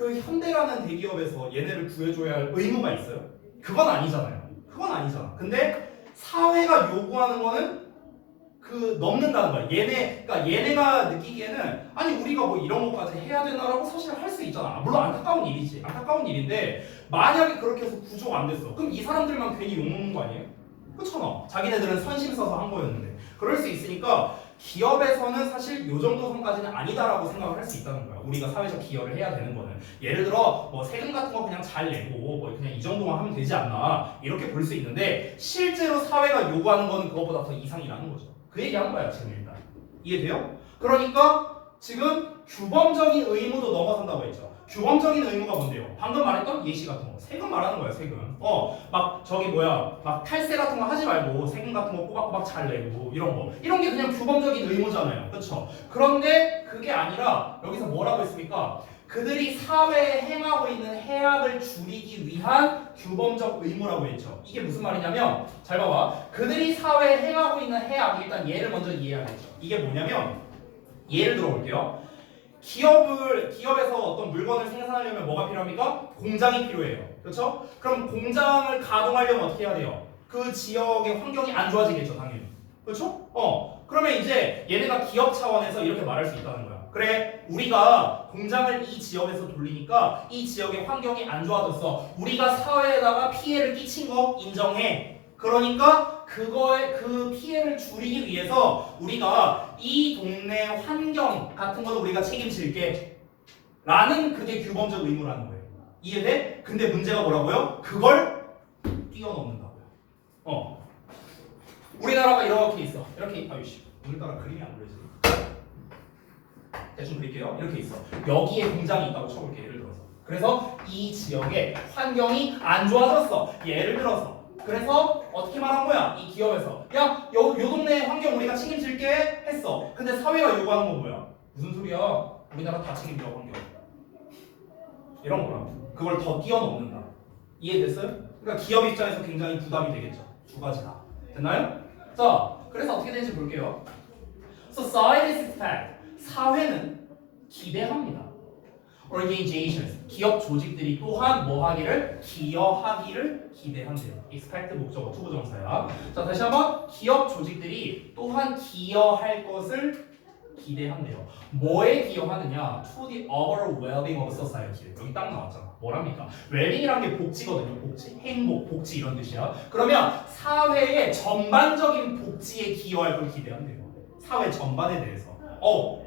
그 현대라는 대기업에서 얘네를 구해줘야 할 의무가 있어요? 그건 아니잖아요. 그건 아니잖아. 근데 사회가 요구하는 거는 그 넘는다는 거야. 그러니까 얘네가 느끼기에는 아니 우리가 뭐 이런 것까지 해야 되나라고 사실 할 수 있잖아. 물론 안타까운 일이지. 안타까운 일인데 만약에 그렇게 해서 구조가 안 됐어. 그럼 이 사람들만 괜히 욕먹는 거 아니에요? 그렇잖아. 자기네들은 선심 써서 한 거였는데. 그럴 수 있으니까 기업에서는 사실 요 정도 선까지는 아니다라고 생각을 할 수 있다는 거야. 우리가 사회적 기여를 해야 되는 거는. 예를 들어 뭐 세금 같은 거 그냥 잘 내고 뭐 그냥 이 정도만 하면 되지 않나 이렇게 볼 수 있는데 실제로 사회가 요구하는 거는 그것보다 더 이상이라는 거죠. 그 얘기한 거야 지금 일단. 이해돼요? 그러니까 지금 규범적인 의무도 넘어선다고 했죠. 규범적인 의무가 뭔데요? 방금 말했던 예시 같은 거. 세금 말하는 거야 세금. 막 저기 뭐야 막 탈세 같은 거 하지 말고 세금 같은 거 꼬박꼬박 잘 내고 이런 거. 이런 게 그냥 규범적인 의무잖아요. 그렇죠? 그런데 그게 아니라 여기서 뭐라고 했습니까? 그들이 사회에 행하고 있는 해악을 줄이기 위한 규범적 의무라고 했죠. 이게 무슨 말이냐면 잘 봐봐. 그들이 사회에 행하고 있는 해악 일단 얘를 먼저 이해해야겠죠. 이게 뭐냐면 예를 들어 볼게요. 기업에서 어떤 물건을 생산하려면 뭐가 필요합니까? 공장이 필요해요. 그렇죠? 그럼 공장을 가동하려면 어떻게 해야 돼요? 그 지역의 환경이 안 좋아지겠죠, 당연히. 그렇죠? 그러면 이제 얘네가 기업 차원에서 이렇게 말할 수 있다는 거야. 그래, 우리가 공장을 이 지역에서 돌리니까 이 지역의 환경이 안 좋아졌어. 우리가 사회에다가 피해를 끼친 거 인정해. 그러니까 그 피해를 줄이기 위해서 우리가 이 동네 환경 같은 건 우리가 책임질게 라는 그게 규범적 의무라는 거예요. 이해돼? 근데 문제가 뭐라고요? 그걸 뛰어넘는다고요. 우리나라가 이렇게 있어. 이렇게 아유씨 오늘따라 그림이 안 그려지. 대충 그릴게요. 이렇게 있어. 여기에 공장이 있다고 쳐볼게. 예를 들어서. 그래서 이 지역의 환경이 안 좋아졌어. 예를 들어서. 그래서 어떻게 말한 거야? 이 기업에서 야, 요 동네 환경 우리가 책임질게 했어. 근데 사회가 요구하는 건 뭐야? 무슨 소리야? 우리나라 다 책임져 환경. 이런 거라고. 그걸 더 뛰어넘는다. 이해됐어요? 그러니까 기업 입장에서 굉장히 부담이 되겠죠. 두 가지 다. 됐나요? 자, 그래서 어떻게 되는지 볼게요. Society expect. 사회는 기대합니다. Organizations, 기업 조직들이 또한 뭐 하기를? 기여하기를 기대한대요. expect 목적어 투부정사야. 자, 다시 한번 기업 조직들이 또한 기여할 것을 기대한대요. 뭐에 기여하느냐? To the overall well-being of society. 여기 딱 나왔잖아. 뭐랍니까? 웰빙이라는 게 복지거든요. 복지, 행복, 복지 이런 뜻이야. 그러면 사회의 전반적인 복지에 기여할 걸 기대한대요. 사회 전반에 대해서.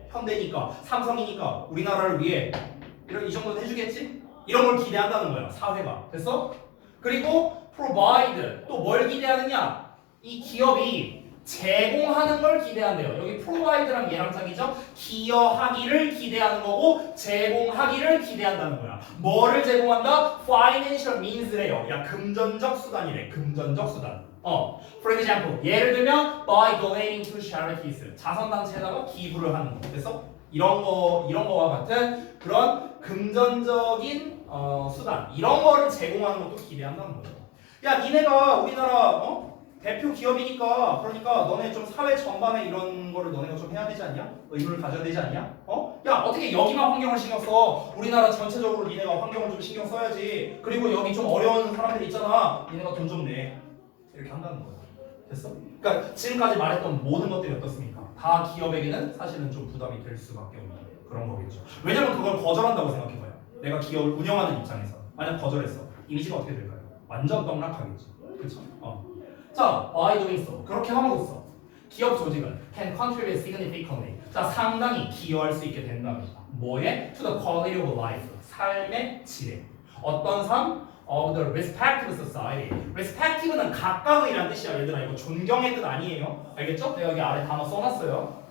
현대니까, 삼성이니까 우리나라를 위해 이 정도는 해주겠지? 이런 걸 기대한다는 거야. 사회가. 됐어? 그리고 provide 또 뭘 기대하느냐? 이 기업이 제공하는 걸 기대한대요. 여기 provide랑 얘랑 짝이죠? 기여하기를 기대하는 거고 제공하기를 기대한다는 거야. 뭐를 제공한다? Financial means래요. 야, 금전적 수단이래. 금전적 수단. For example, 예를 들면 by donating to charities, 자선단체에다가 기부를 하는 거. 됐어? 이런 거와 같은 그런 금전적인 수단, 이런 거를 제공하는 것도 기대한다는 거죠. 야, 니네가 우리나라 대표 기업이니까 그러니까 너네 좀 사회 전반에 이런 거를 너네가 좀 해야 되지 않냐? 의무를 가져야 되지 않냐? 야, 어떻게 여기만 환경을 신경 써? 우리나라 전체적으로 니네가 환경을 좀 신경 써야지. 그리고 여기 좀 어려운 사람들 있잖아. 니네가 돈 좀 내. 이렇게 한다는 거야. 됐어? 그러니까 지금까지 말했던 모든 것들이 어떻습니까? 다 기업에게는 사실은 좀 부담이 될 수밖에 없는 그런 거겠죠. 왜냐면 그걸 거절한다고 생각해봐요. 내가 기업을 운영하는 입장에서 만약 거절했어. 이미지가 어떻게 될까요? 완전 떡락하겠죠. 그렇죠? 자, by doing so. 그렇게 함으로써 기업 조직은 can contribute significantly. 자, 상당히 기여할 수 있게 된답니다. 뭐에? To the quality of life. 삶의 질에. 어떤 삶? Of the respective society. respective는 각각의란 뜻이야. 얘들아, 이거 존경의 뜻 아니에요. 알겠죠? 내가 여기 아래 단어 써놨어요.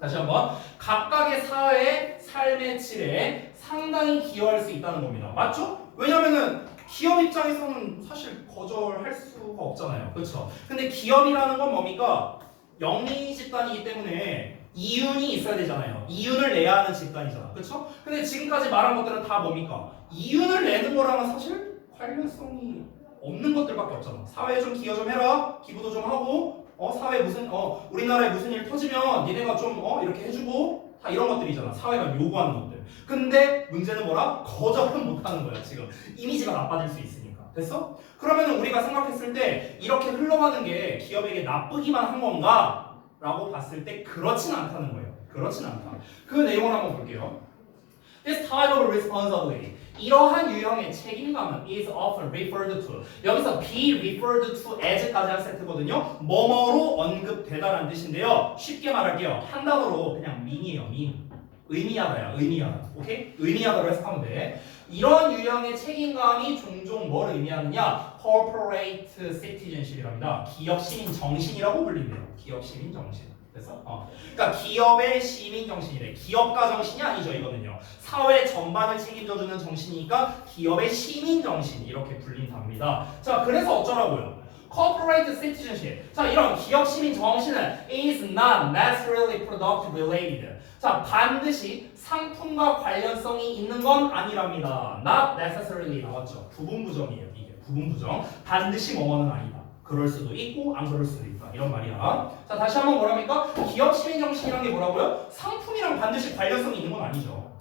다시 한번. 각각의 사회의 삶의 질에 상당히 기여할 수 있다는 겁니다. 맞죠? 왜냐면은 기업 입장에서는 사실 거절할 수가 없잖아요. 그렇죠? 근데 기업이라는 건 뭡니까? 영리 집단이기 때문에 이윤이 있어야 되잖아요. 이윤을 내야 하는 집단이잖아. 그렇죠? 근데 지금까지 말한 것들은 다 뭡니까? 이윤을 내는 거랑은 사실 관련성이 없는 것들밖에 없잖아. 사회에 좀 기여 좀 해라. 기부도 좀 하고 사회에 무슨 우리나라에 무슨 일 터지면 니네가 좀 이렇게 해주고 다 이런 것들이잖아. 사회가 요구하는 것들. 근데 문제는 뭐라? 거절은 못하는 거야 지금. 이미지가 나빠질 수 있으니까. 됐어? 그러면 우리가 생각했을 때 이렇게 흘러가는 게 기업에게 나쁘기만 한 건가? 라고 봤을 때 그렇진 않다는 거예요. 그렇진 않다. 그 내용을 한번 볼게요. This type of responsibility. 이러한 유형의 책임감은 is often referred to. 여기서 be referred to as까지 한 세트거든요. 뭐뭐로 언급되다라는 뜻인데요. 쉽게 말할게요. 한 단어로 그냥 mean이에요. mean. 의미하다야. 의미하다. 오케이? 의미하다로 해석하면 돼. 이런 유형의 책임감이 종종 뭘 의미하느냐? corporate citizenship이랍니다. 기업 시민 정신이라고 불린대요. 기업 시민 정신. 됐어? 그러니까 기업의 시민 정신이래. 기업가 정신이 아니죠, 이거는요. 사회 전반을 책임져주는 정신이니까 기업의 시민 정신 이렇게 불린답니다. 자, 그래서 어쩌라고요? Corporate citizenship. 자, 이런 기업 시민 정신은 is not necessarily product related. 자, 반드시 상품과 관련성이 있는 건 아니랍니다. Not necessarily 나왔죠. 부분부정이에요. 이게 부분부정. 반드시 뭐뭐는 아니다. 그럴 수도 있고 안 그럴 수도 있다. 이런 말이야. 자, 다시 한번 뭐랍니까? 기업 시민 정신이란 게 뭐라고요? 상품이랑 반드시 관련성이 있는 건 아니죠.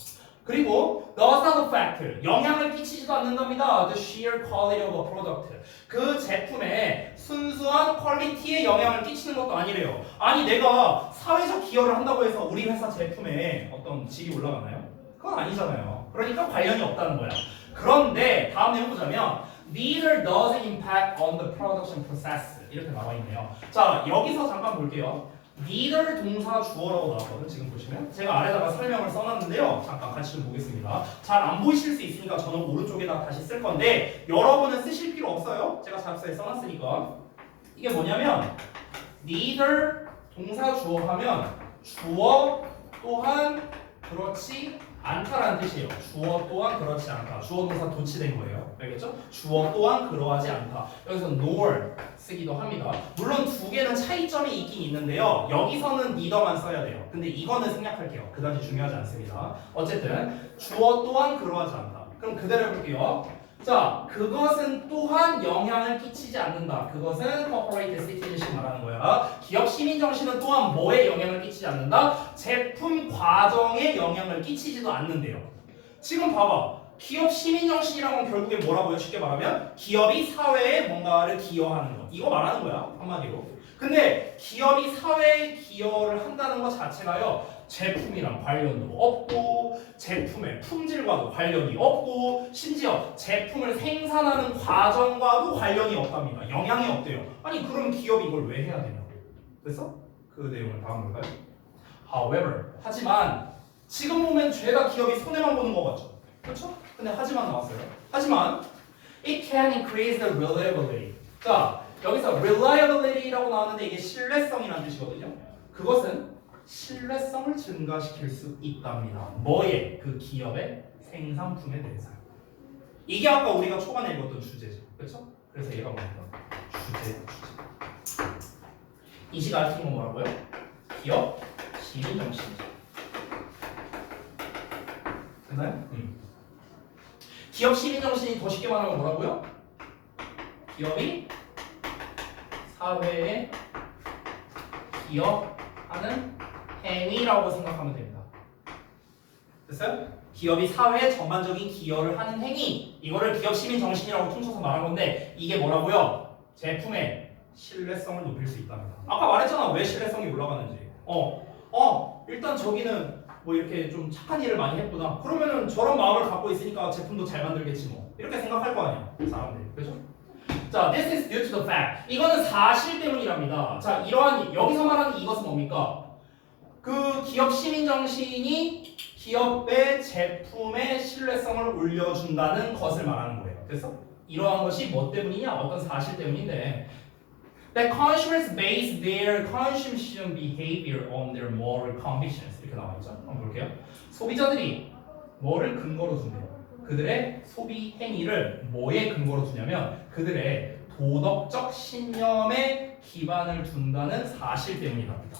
그리고 does not affect 영향을 끼치지도 않는답니다. The sheer quality of a product. 그 제품의 순수한 퀄리티에 영향을 끼치는 것도 아니래요. 아니 내가 사회적 기여를 한다고 해서 우리 회사 제품에 어떤 질이 올라가나요? 그건 아니잖아요. 그러니까 관련이 없다는 거야. 그런데 다음 내용 보자면 neither does it impact on the production process 이렇게 나와 있네요. 자, 여기서 잠깐 볼게요. neither 동사 주어라고 나왔거든. 지금 보시면 제가 아래다가 설명을 써놨는데요. 잠깐 같이 좀 보겠습니다. 잘 안 보이실 수 있으니까 저는 오른쪽에다 다시 쓸 건데 여러분은 쓰실 필요 없어요. 제가 작사에 써놨으니까. 이게 뭐냐면 neither 동사 주어 하면 주어 또한 그렇지 않다라는 뜻이에요. 주어 또한 그렇지 않다. 주어 동사 도치된 거예요. 알겠죠? 주어 또한 그러하지 않다. 여기서 nor 쓰기도 합니다. 물론 두 개는 차이점이 있긴 있는데요. 여기서는 neither만 써야 돼요. 근데 이거는 생략할게요. 그다지 중요하지 않습니다. 어쨌든 주어 또한 그러하지 않다. 그럼 그대로 해볼게요. 자, 그것은 또한 영향을 끼치지 않는다. 그것은 corporate citizenship 말하는 거야. 기업 시민 정신은 또한 뭐에 영향을 끼치지 않는다? 제품 과정에 영향을 끼치지도 않는데요. 지금 봐봐. 기업 시민 정신이란 건 결국에 뭐라고요? 쉽게 말하면 기업이 사회에 뭔가를 기여하는 것. 이거 말하는 거야. 한마디로. 근데 기업이 사회에 기여를 한다는 것 자체가요. 제품이랑 관련도 없고 제품의 품질과도 관련이 없고 심지어 제품을 생산하는 과정과도 관련이 없답니다. 영향이 없대요. 아니 그럼 기업이 이걸 왜 해야 되냐고. 그래서 그 내용을 다음 볼까요? However, 하지만 지금 보면 죄다 기업이 손해만 보는 거 같죠? 그렇죠? 근데 하지만 나왔어요. 하지만 it can increase the reliability. 자, 여기서 reliability라고 나왔는데 이게 신뢰성이라는 뜻이거든요. 그것은 신뢰성을 증가시킬 수 있답니다. 뭐에? 그 기업의 생산품에 대해서. 이게 아까 우리가 초반에 읽었던 주제죠. 그렇죠? 그래서 얘가 뭡니까? 주제. 이 시가 알려준 건 뭐라고요? 기업 시민 정신이죠. 됐나요? 기업 시민 정신이 더 쉽게 말하면 뭐라고요? 기업이 사회에 기여하는 행위라고 생각하면 됩니다. 됐어요? 기업이 사회에 전반적인 기여를 하는 행위, 이거를 기업 시민 정신이라고 퉁쳐서 말한 건데 이게 뭐라고요? 제품의 신뢰성을 높일 수 있답니다. 아까 말했잖아. 왜 신뢰성이 올라가는지. 일단 저기는 뭐 이렇게 좀 착한 일을 많이 했구나. 그러면은 저런 마음을 갖고 있으니까 제품도 잘 만들겠지 뭐. 이렇게 생각할 거 아니야. 사람들이. 그죠? 자, this is due to the fact. 이거는 사실 때문이랍니다. 자, 이러한 여기서 말하는 이것은 뭡니까? 그 기업 시민 정신이 기업의 제품의 신뢰성을 올려준다는 것을 말하는 거예요. 그래서 이러한 것이 뭐 때문이냐? 어떤 사실 때문인데 that consumers base their consumption behavior on their moral convictions 이렇게 나와 있죠. 한번 볼게요. 소비자들이 뭐를 근거로 준대요? 그들의 소비 행위를 뭐에 근거로 두냐면 그들의 도덕적 신념에 기반을 둔다는 사실 때문이랍니다.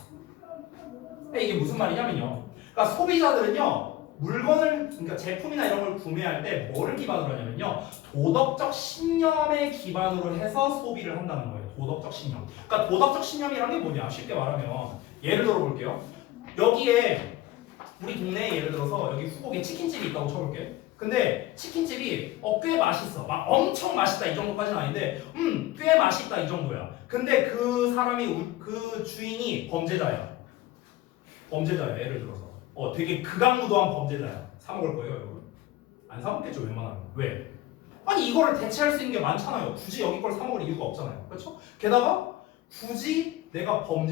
이게 무슨 말이냐면요. 그러니까 소비자들은요. 물건을 그러니까 제품이나 이런 걸 구매할 때 뭐를 기반으로 하냐면요. 도덕적 신념에 기반으로 해서 소비를 한다는 거예요. 도덕적 신념. 그러니까 도덕적 신념이란 게 뭐냐? 쉽게 말하면 예를 들어 볼게요. 여기에 우리 동네에 예를 들어서 여기 후곡에 치킨집이 있다고 쳐볼게. 근데 치킨집이 꽤 맛있어. 막 엄청 맛있다 이 정도까지는 아닌데 꽤 맛있다 이 정도야. 근데 그 사람이 그 주인이 범죄자야. 범죄자야 예를 들어서. 되게 극악무도한 범죄자야. 사 먹을 거예요 여러분? 안 사 먹겠죠 웬만하면. 왜? 아니 이거를 대체할 수 있는 게 많잖아요. 굳이 여기 걸 사 먹을 이유가 없잖아요. 그렇죠? 게다가 굳이 내가 범죄